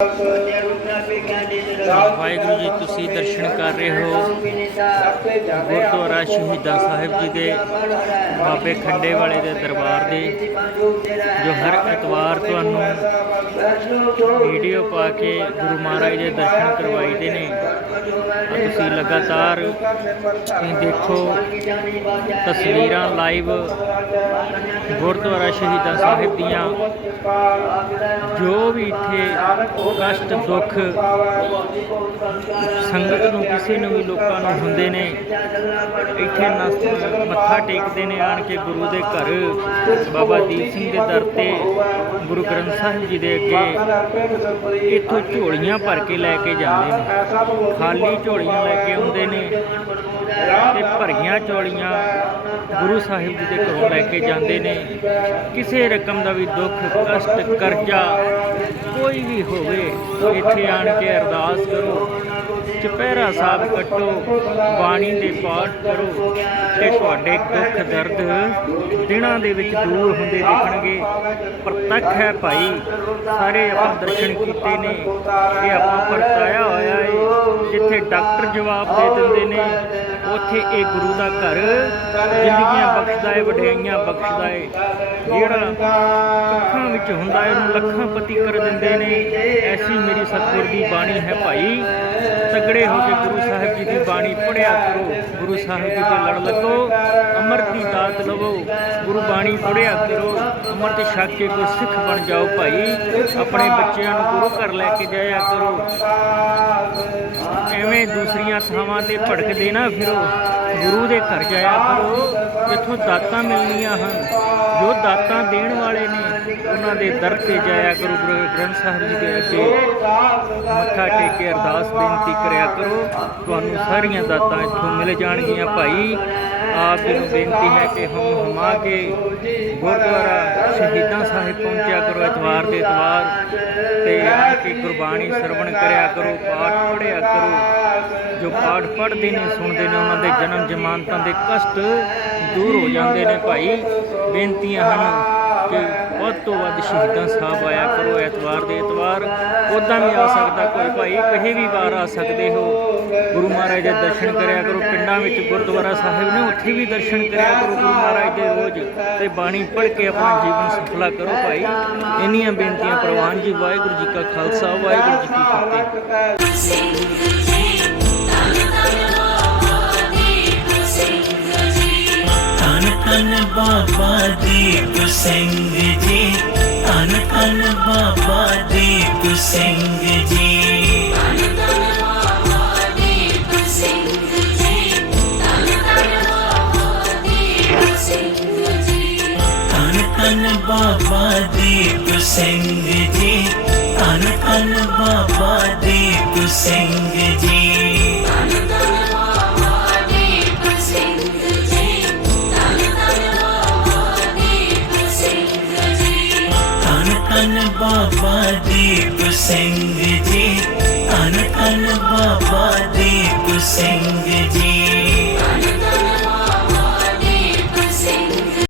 Thank uh you. -huh. Waheguru ji, ਤੁਸੀਂ ਦਰਸ਼ਨ ਕਰ ਰਹੇ ਹੋ ਗੁਰਦੁਆਰਾ ਸ਼ਹੀਦਾਂ ਸਾਹਿਬ ਜੀ ਦੇ ਬਾਬੇ ਖੰਡੇ ਵਾਲੇ ਦੇ ਦਰਬਾਰ ਦੇ, ਜੋ ਹਰ ਐਤਵਾਰ ਤੁਹਾਨੂੰ ਵੀਡੀਓ ਪਾ ਕੇ ਗੁਰੂ ਮਹਾਰਾਜ ਦੇ ਦਰਸ਼ਨ ਕਰਵਾਈਦੇ ਨੇ। ਤੁਸੀਂ ਲਗਾਤਾਰ ਤੁਸੀਂ ਦੇਖੋ ਤਸਵੀਰਾਂ ਲਾਈਵ ਗੁਰਦੁਆਰਾ ਸ਼ਹੀਦਾਂ ਸਾਹਿਬ ਦੀਆਂ, ਜੋ ਵੀ ਇੱਥੇ ਕਸ਼ਟ ਦੁੱਖ ਸੰਗਤ ਨੂੰ ਕਿਸੇ ਨੂੰ ਵੀ ਲੋਕਾਂ ਨੂੰ ਹੁੰਦੇ ਨੇ, ਇੱਥੇ ਨਸ ਮੱਥਾ ਟੇਕਦੇ ਨੇ ਆਣ ਕੇ ਗੁਰੂ ਦੇ ਘਰ। ਬਾਬਾ ਦੀਪ ਸਿੰਘ ਦੇ ਦਰ ਤੇ ਗੁਰੂ ਗ੍ਰੰਥ ਸਾਹਿਬ ਜੀ ਦੇ ਅੱਗੇ ਇੱਥੋਂ ਝੋਲੀਆਂ ਭਰ ਕੇ ਲੈ ਕੇ ਜਾਂਦੇ ਨੇ। ਖਾਲੀ ਝੋਲੀਆਂ ਲੈ ਕੇ ਆਉਂਦੇ ਨੇ। ਤੇ ਭਰੀਆਂ ਝੋਲੀਆਂ ਗੁਰੂ ਸਾਹਿਬ ਜੀ ਦੇ ਘਰੋਂ ਲੈ ਕੇ ਜਾਂਦੇ ਨੇ। ਕਿਸੇ ਰਕਮ ਦਾ ਵੀ ਦੁੱਖ, ਕਸ਼ਟ, ਕਰਜ਼ਾ ਕੋਈ ਵੀ ਹੋਵੇ, ਇੱਥੇ ਆਣ ਕੇ ਅਰਦਾਸ ਕਰੋ। ਚੁਪਹਿਰਾ ਸਾਹਿਬ ਕੱਟੋ, ਬਾਣੀ ਦੇ ਪਾਠ ਕਰੋ ਤੇ ਤੁਹਾਡੇ ਦੁੱਖ, ਦਰਦ ਦਿਨਾਂ ਦੇ ਵਿੱਚ ਦੂਰ ਹੁੰਦੇ ਦੇਖਣਗੇ। ਪ੍ਰਤੱਖ ਹੈ ਭਾਈ, ਸਾਰੇ ਆਪਾਂ ਦਰਸ਼ਨ ਕੀਤੇ ਨੇ, ਇਹ ਆਪਾਂ ਪਰਤਾਇਆ ਹੋਇਆ ਹੈ ਜਿੱਥੇ ਡਾਕਟਰ ਜਵਾਬ ਦੇ ਦਿੰਦੇ ਨੇ ਉੱਥੇ ਇਹ ਗੁਰੂ ਦਾ ਘਰ, ਜ਼ਿੰਦਗੀਆਂ ਬਖਸ਼ਦਾ ਹੈ ਵਡਿਆਈਆਂ ਬਖਸ਼ਦਾ ਹੈ ਜਿਹੜਾ ਅੱਖਾਂ ਵਿੱਚ ਹੁੰਦਾ ਹੈ ਉਹਨੂੰ ਲੱਖਾਂ ਪਤੀ ਕਰ ਦਿੰਦੇ ਨੇ। ਐਸੀ ਮੇਰੀ ਸਤਿਗੁਰ ਦੀ ਬਾਣੀ ਹੈ ਭਾਈ। ਤਗੜੇ ਹੋ ਕੇ ਗੁਰੂ ਸਾਹਿਬ ਜੀ ਦੀ ਬਾਣੀ ਪੜਿਆ ਕਰੋ। ਗੁਰੂ ਸਾਹਿਬ ਜੀ ਦੇ ਲੜ ਲੱਗੋ। ਅੰਮ੍ਰਿਤ ਦੀ ਦਾਤ ਲਵੋ। ਗੁਰੂ ਬਾਣੀ ਪੜਿਆ ਕਰੋ। ਅੰਮ੍ਰਿਤ ਛਕ ਕੇ ਸਿੱਖ ਬਣ ਜਾਓ ਭਾਈ। ਆਪਣੇ ਬੱਚਿਆਂ ਨੂੰ ਗੁਰੂ ਘਰ ਲੈ ਕੇ ਜਾਇਆ ਕਰੋ। ਐਵੇਂ ਦੂਸਰੀਆਂ ਥਾਵਾਂ ਤੇ ਭੜਕਦੇ ਨਾ ਫਿਰੋ। ਗੁਰੂ ਦੇ ਘਰ ਜਾਇਆ ਕਰੋ ਇੱਥੋਂ ਦਾਤਾਂ ਮਿਲਣੀਆਂ ਹਨ। ਜੋ ਦਾਤਾਂ ਦੇਣ ਵਾਲੇ ਨੇ, ਉਹਨਾਂ ਦੇ ਦਰ ਤੇ ਜਾਇਆ ਕਰੋ, ਗੁਰੂ ਗ੍ਰੰਥ ਸਾਹਿਬ ਜੀ ਦੇ ਅੱਗੇ। ਮੱਥਾ ਟੇਕ ਕੇ ਅਰਦਾਸ ਬੇਨਤੀ ਕਰਿਆ ਕਰੋ, ਤੁਹਾਨੂੰ ਸਾਰੀਆਂ ਦਾਤਾਂ ਇੱਥੋਂ ਮਿਲ ਜਾਣਗੀਆਂ ਭਾਈ। ਆਪ ਜੀ ਨੂੰ ਬੇਨਤੀ ਹੈ ਕਿ ਹਮ ਹਮਾ ਕੇ ਗੁਰਦੁਆਰਾ ਸ਼ਹੀਦਾਂ ਸਾਹਿਬ ਪਹੁੰਚਿਆ ਕਰੋ ਇਤਵਾਰ ਦੇ ਇਤਵਾਰ ਤੇ ਆ ਕੇ ਗੁਰਬਾਣੀ ਸਰਵਣ ਕਰਿਆ ਕਰੋ, ਪਾਠ ਪੜਿਆ ਕਰੋ। ਜੋ ਪਾਠ ਪੜ੍ਹਦੇ ਨੇ, ਸੁਣਦੇ ਨੇ, ਉਹਨਾਂ ਦੇ ਜਨਮ ਜਮਾਨਤਾਂ ਦੇ ਕਸ਼ਟ ਦੂਰ ਹੋ ਜਾਂਦੇ ਨੇ ਭਾਈ। ਬੇਨਤੀਆਂ ਹਨ ਕਿ ਵੱਧ ਤੋਂ ਵੱਧ ਸ਼ਹੀਦਾਂ ਸਾਹਿਬ ਆਇਆ ਕਰੋ ਐਤਵਾਰ ਦੇ ਐਤਵਾਰ। ਉਦਾਂ ਵੀ ਆ ਸਕਦਾ ਕੋਈ ਭਾਈ, ਕਹੇ ਵੀ ਵਾਰ ਆ ਸਕਦੇ ਹੋ। ਗੁਰੂ ਮਹਾਰਾਜ ਦੇ ਦਰਸ਼ਨ ਕਰਿਆ ਕਰੋ, ਪਿੰਡਾਂ ਵਿੱਚ ਗੁਰਦੁਆਰਾ ਸਾਹਿਬ ਨੇ, ਉੱਥੇ ਵੀ ਦਰਸ਼ਨ ਕਰਿਆ ਕਰੋ ਗੁਰੂ ਮਹਾਰਾਜ ਦੇ ਰੋਜ਼। ਤੇ ਬਾਣੀ ਪੜ੍ਹ ਕੇ ਆਪਣਾ ਜੀਵਨ ਸਫਲਾ ਕਰੋ ਭਾਈ। ਇੰਨੀਆਂ ਬੇਨਤੀਆਂ ਪ੍ਰਵਾਨ ਜੀ, ਵਾਹਿਗੁਰੂ ਜੀ ਕਾ ਖਾਲਸਾ, ਵਾਹਿਗੁਰੂ ਜੀ ਕੀ ਫਤਿਹ। ਬਾਬਾ ਦੀਪ ਸਿੰਘ ਜੀ ਧੰਨ ਧੰਨ ਬਾਬਾ ਦੀਪ ਸਿੰਘ ਜੀ ਧੰਨ ਬਾਬਾ ਦੀਪ ਸਿੰਘ ਜੀ। ਧੰਨ ਧੰਨ ਬਾਬਾ ਦੀਪ ਸਿੰਘ ਜੀ। अनकन बाबा दीप सिंह जी अनकन बाबा दीप सिंह जी अनकन बाबा दीप सिंह